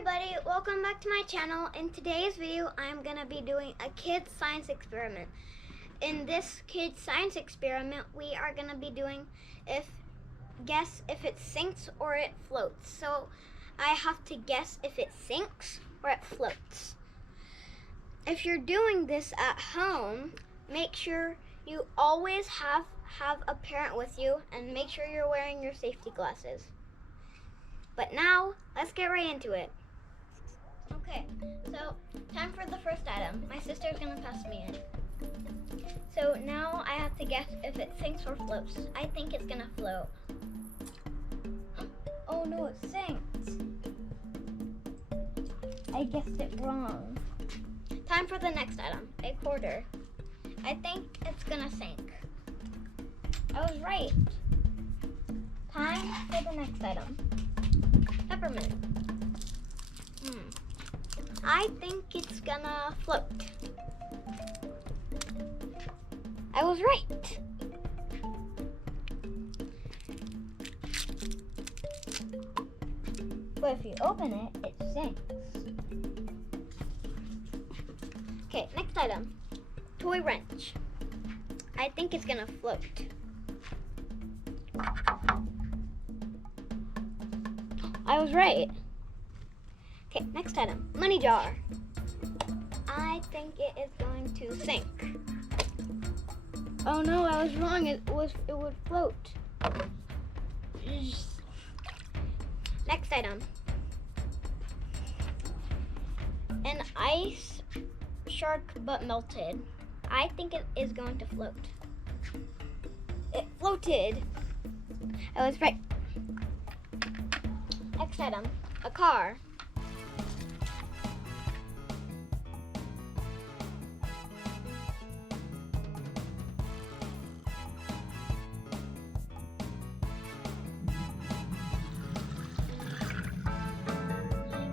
everybody, welcome back to my channel. In today's video, I'm going to be doing a kids science experiment. In this kids science experiment, we are going to be doing guess if it sinks or it floats. So I have to guess if it sinks or it floats. If you're doing this at home, make sure you always have a parent with you and make sure you're wearing your safety glasses. But now, let's get right into it. Okay, so time for the first item. My sister's gonna pass me in. So now I have to guess if it sinks or floats. I think it's gonna float. Oh no, it sinks. I guessed it wrong. Time for the next item, a quarter. I think it's gonna sink. I was right. Time for the next item. Peppermint. I think it's gonna float. I was right. But if you open it, it sinks. Okay, next item. Toy wrench. I think it's gonna float. I was right. Okay, next item. Money jar. I think it is going to sink. Oh no, I was wrong. It would float. Next item. An ice shark but melted. I think it is going to float. It floated. I was right. Next item, a car.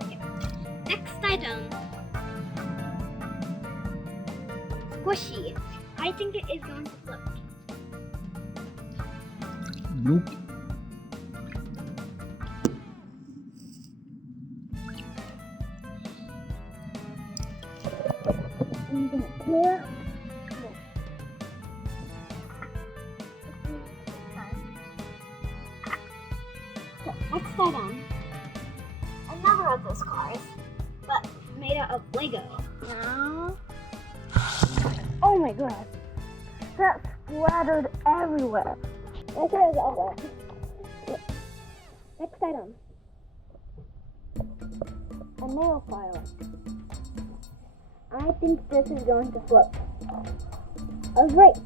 Okay. Next item, squishy. I think it is going to float. Nope. I'm gonna clear. Next item. Another of those cars, but made out of Lego. Now. Oh my god. That splattered everywhere. My car is all wet. Next item. A nail file. I think this is going to float. I was right.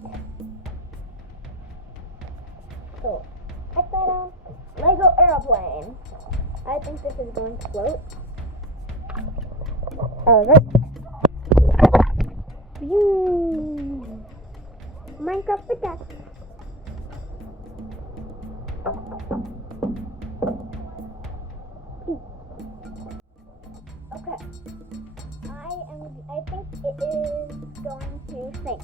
So, next item, Lego airplane. I think this is going to float. I was right. Minecraft pickaxe. Okay. I think it is going to sink.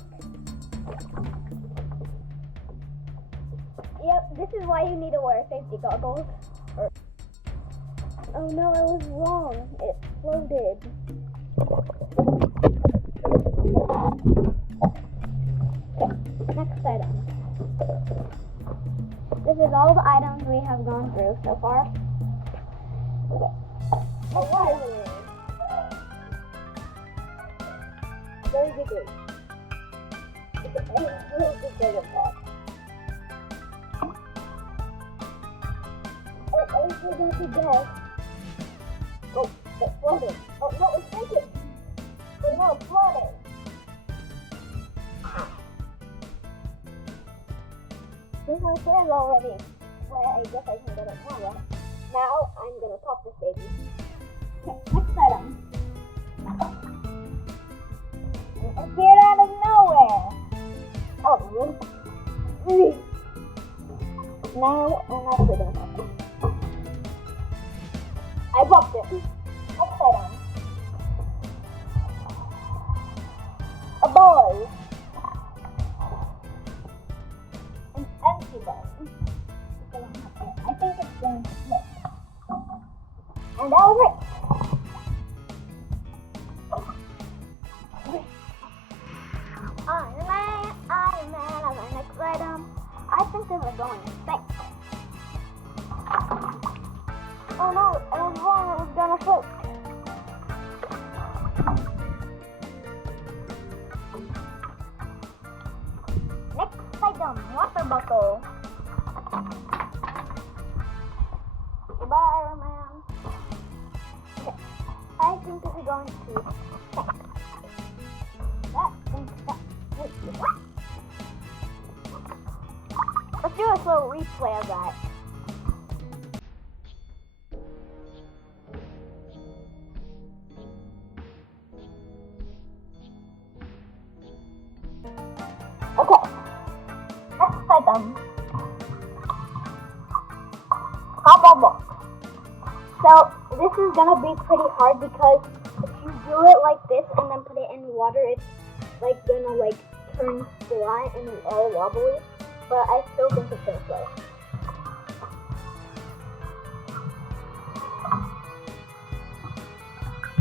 Yep, this is why you need to wear safety goggles. Oh no, I was wrong. It floated. Okay, next item. This is all the items we have gone through so far. Okay. Very good. It's a really good bit of that. Oh, I forgot to guess. Oh, it floated. Oh, no, it's sinking. Oh, no, it's floating. Since my friend's already wet, I guess I can get it more wet. Now, I'm going to pop this baby. Okay, next item. It appeared out of nowhere. Oh, really? Now I'm actually gonna pop it. I popped it. Next item. A ball. An empty ball. I think it's going to flip. And that was it. going to sink. Oh no, I was wrong, it was gonna float. Next item, water bottle. Goodbye, Iron Man. Okay, I think this is going to sink. That sinks that. Wait, what? Let's do a slow replay of that. Okay, next item. Pop book. So this is gonna be pretty hard because if you do it like this and then put it in water, it's like gonna like turn flat and all wobbly. But I still think it's gonna float.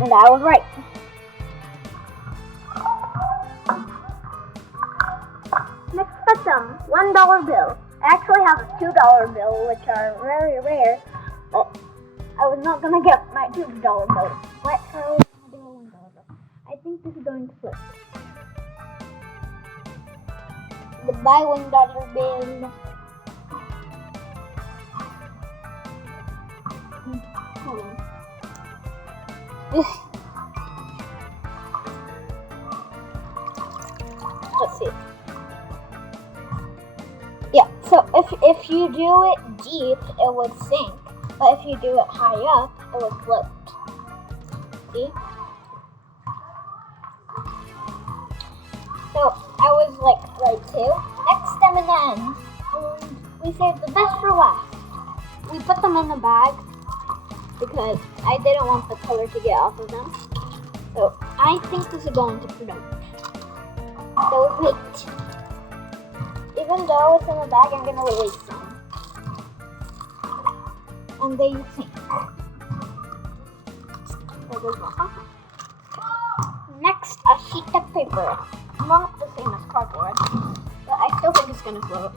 And I was right. Next item, $1 bill. I actually have a $2 bill, which are very rare, but I was not gonna get my $2 bill. What? So I was gonna do a $1 bill. I think this is going to flip. The buy $1 bill. Hold on. Let's see. Yeah, so if you do it deep, it would sink. But if you do it high up, it would float. See? So I was like right too. Next M&Ms. We saved the best for last. We put them in the bag because I didn't want the color to get off of them. So I think this is going to produce. So wait. Even though it's in the bag, I'm gonna release them. And they sink. There goes one. Next, a sheet of paper. Not the same as cardboard, but I still think it's gonna float.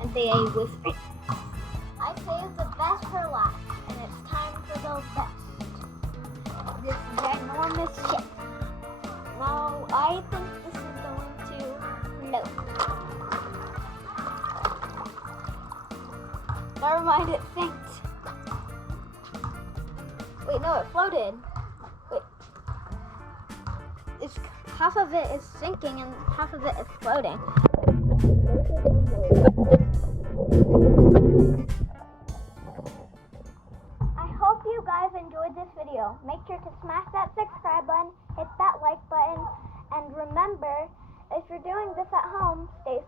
And they whispered. I saved the best for last, and it's time for the best. This ginormous ship. Now, I think this is going to float. Never mind, it sinked. Wait, no, it floated. Wait. It's half of it is sinking and half of it is floating. I hope you guys enjoyed this video. Make sure to smash that subscribe button, hit that like button, and remember, if you're doing this at home, stay